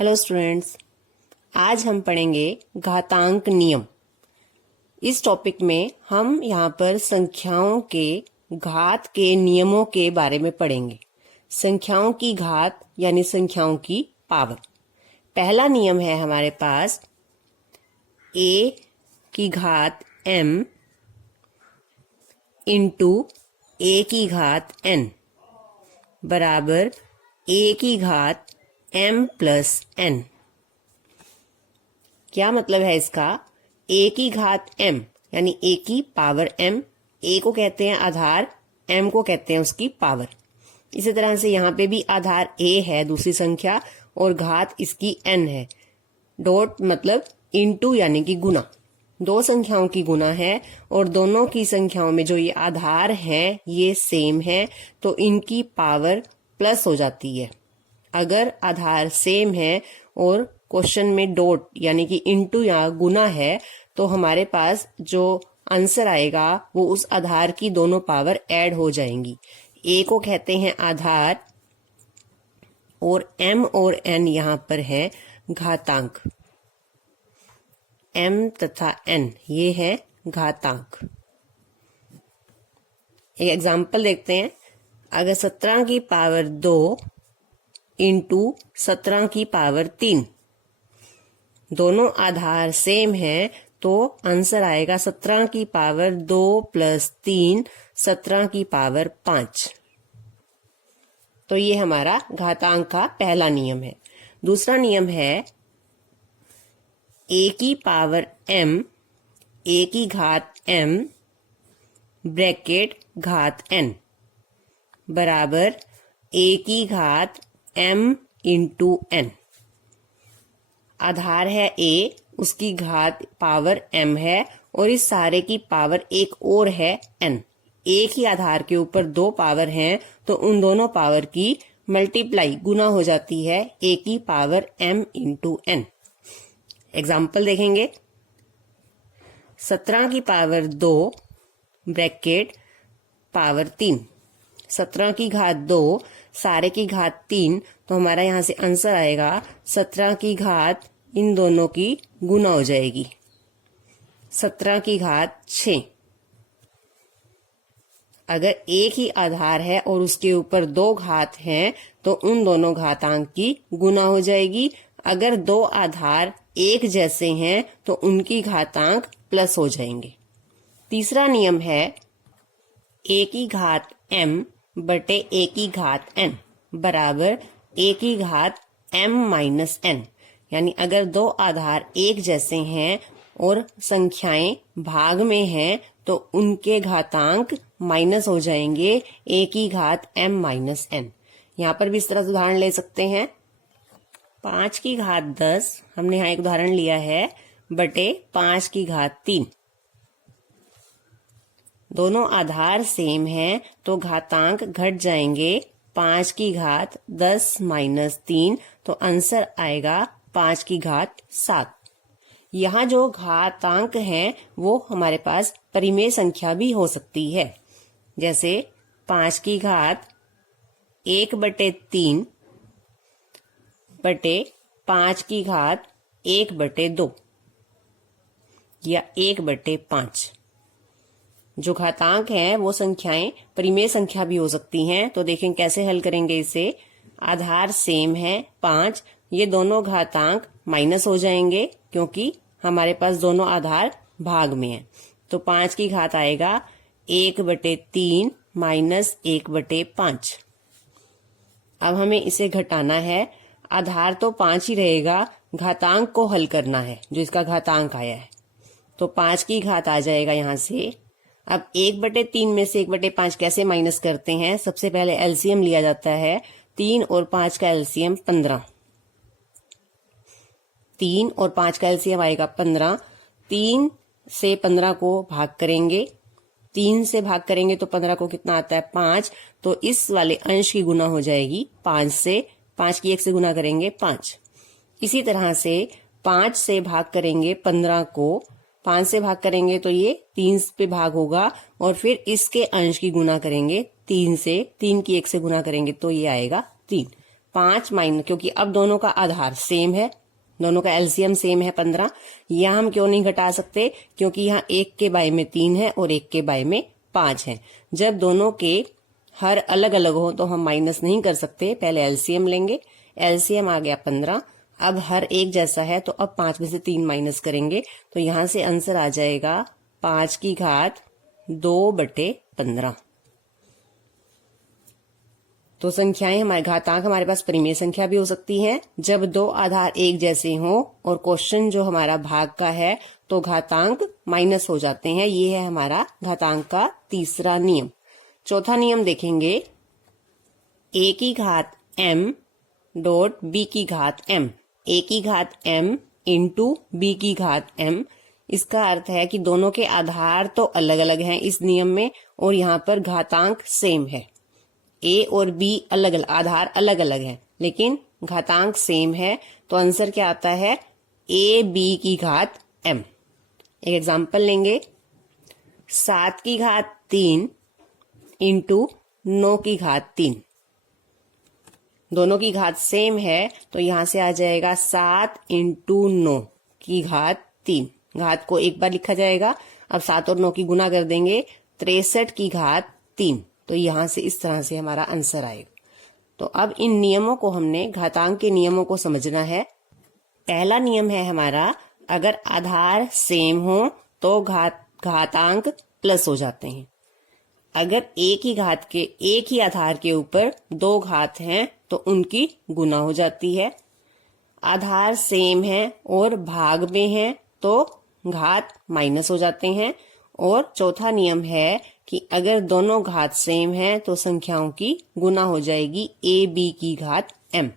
Hello students, आज हम पढ़ेंगे घातांक नियम। इस टॉपिक में हम यहाँ पर संख्याओं के घात के नियमों के बारे में पढ़ेंगे। संख्याओं की घात यानी संख्याओं की पावर। पहला नियम है हमारे पास a की घात m इंटू a की घात n बराबर a की घात m प्लस n। क्या मतलब है इसका? a की घात m यानी a की पावर m, a को कहते हैं आधार, m को कहते हैं उसकी पावर। इसी तरह से यहाँ पे भी आधार a है दूसरी संख्या और घात इसकी n है। डॉट मतलब इनटू यानी कि गुना। दो संख्याओं की गुना है और दोनों की संख्याओं में जो ये आधार हैं ये सेम है तो इनकी पावर प्लस हो जाती है। अगर आधार सेम है और क्वेश्चन में डॉट यानी कि इनटू या गुना है तो हमारे पास जो आंसर आएगा वो उस आधार की दोनों पावर ऐड हो जाएंगी। a को कहते हैं आधार और m और n यहाँ पर है घातांक। m तथा n ये है घातांक। एक एग्जाम्पल देखते हैं। अगर 17 की पावर 2 इंटू 17 की पावर 3 दोनों आधार सेम है तो आंसर आएगा 17 की पावर 2 प्लस 3 17 की पावर 5। तो ये हमारा घातांक का पहला नियम है। दूसरा नियम है a की पावर m, a की घात m ब्रैकेट घात n बराबर a की घात m इंटू n। आधार है a, उसकी घात पावर m है और इस सारे की पावर एक और है n। एक ही आधार के ऊपर दो पावर हैं तो उन दोनों पावर की मल्टीप्लाई गुना हो जाती है a की power m into n। Example देखेंगे। 17 की पावर 2 ब्रैकेट पावर 3, 17 की घात 2 सारे की घात 3 तो हमारा यहाँ से आंसर आएगा 17 की घात इन दोनों की गुना हो जाएगी 17 की घात 6। अगर एक ही आधार है और उसके ऊपर दो घात हैं तो उन दोनों घातांक की गुना हो जाएगी। अगर दो आधार एक जैसे हैं तो उनकी घातांक प्लस हो जाएंगे। तीसरा नियम है a की घात m बटे a की घात n बराबर a की घात m माइनस n। यानी अगर दो आधार एक जैसे हैं और संख्याएं भाग में हैं तो उनके घातांक माइनस हो जाएंगे a की घात m माइनस n। यहाँ पर भी इस तरह से उदाहरण ले सकते हैं। 5 की घात 10 हमने यहाँ एक उदाहरण लिया है बटे 5 की घात 3। दोनों आधार सेम हैं तो घातांक घट जाएंगे 5 की घात 10 माइनस 3 तो आंसर आएगा 5 की घात 7। यहाँ जो घातांक हैं वो हमारे पास परिमेय संख्या भी हो सकती है, जैसे 5 की घात 1 बटे 3 बटे 5 की घात 1 बटे 2 या 1 बटे 5। जो घातांक हैं वो संख्याएं परिमेय संख्या भी हो सकती हैं। तो देखें कैसे हल करेंगे इसे। आधार सेम है 5, ये दोनों घातांक माइनस हो जाएंगे क्योंकि हमारे पास दोनों आधार भाग में हैं। तो 5 की घात आएगा 1 बटे 3 माइनस 1 बटे 5। अब हमें इसे घटाना है। आधार तो 5 ही रहेगा, घातांक को हल करना है जो इसका घातांक आया है। तो 5 की घात आ जाएगा यहाँ से। अब 1 बटे 3 में से 1 बटे 5 कैसे माइनस करते हैं? सबसे पहले एलसीएम लिया जाता है। 3 और 5 का एलसीएम 15। 3 और 5 का एलसीएम आएगा 15। 3 से 15 को भाग करेंगे, 3 से भाग करेंगे तो 15 को कितना आता है? 5। तो इस वाले अंश की गुना हो जाएगी 5 से। 5 की 1 से गुना करेंगे 5। इसी तरह से 5 से भाग करेंगे 15 को, 5 से भाग करेंगे तो ये 3 पे भाग होगा और फिर इसके अंश की गुना करेंगे 3 से। 3 की 1 से गुना करेंगे तो ये आएगा 3। 5 माइनस, क्योंकि अब दोनों का आधार सेम है, दोनों का एलसीएम सेम है 15। यहां हम क्यों नहीं घटा सकते, क्योंकि यहाँ 1 के बाय में 3 है और 1 के बाय में 5 है। जब दोनों के हर अलग अलग हो तो हम माइनस नहीं कर सकते, पहले एलसीएम लेंगे। एलसीएम आ गया 15। अब हर एक जैसा है तो अब 5 में से 3 माइनस करेंगे, तो यहां से आंसर आ जाएगा 5 की घात 2/15। तो संख्याएं हमारे घातांक हमारे पास परिमेय संख्या भी हो सकती हैं जब दो आधार एक जैसे हों और क्वेश्चन जो हमारा भाग का है तो घातांक माइनस हो जाते हैं। ये है हमारा घातांक का तीसरा नियम। चौथा नियम देखेंगे, a की घात m डॉट b की घात m, a की घात m इंटू b की घात m। इसका अर्थ है कि दोनों के आधार तो अलग अलग हैं इस नियम में और यहाँ पर घातांक सेम है। a और b अलग अलग, आधार अलग अलग है लेकिन घातांक सेम है, तो आंसर क्या आता है a b की घात m। एक एग्जांपल लेंगे, 7 की घात 3 इंटू 9 की घात 3। दोनों की घात सेम है तो यहां से आ जाएगा 7 इंटू 9 की घात 3। घात को एक बार लिखा जाएगा। अब 7 और 9 की गुना कर देंगे, 63 की घात 3। तो यहां से इस तरह से हमारा आंसर आएगा। तो अब इन नियमों को हमने घातांक के नियमों को समझना है। पहला नियम है हमारा, अगर आधार सेम हो तो घातांक प्लस हो जाते हैं। अगर एक ही घात के एक ही आधार के ऊपर दो घात हैं तो उनकी गुना हो जाती है। आधार सेम है और भाग में है तो घात माइनस हो जाते हैं। और चौथा नियम है कि अगर दोनों घात सेम है तो संख्याओं की गुना हो जाएगी a b की घात m।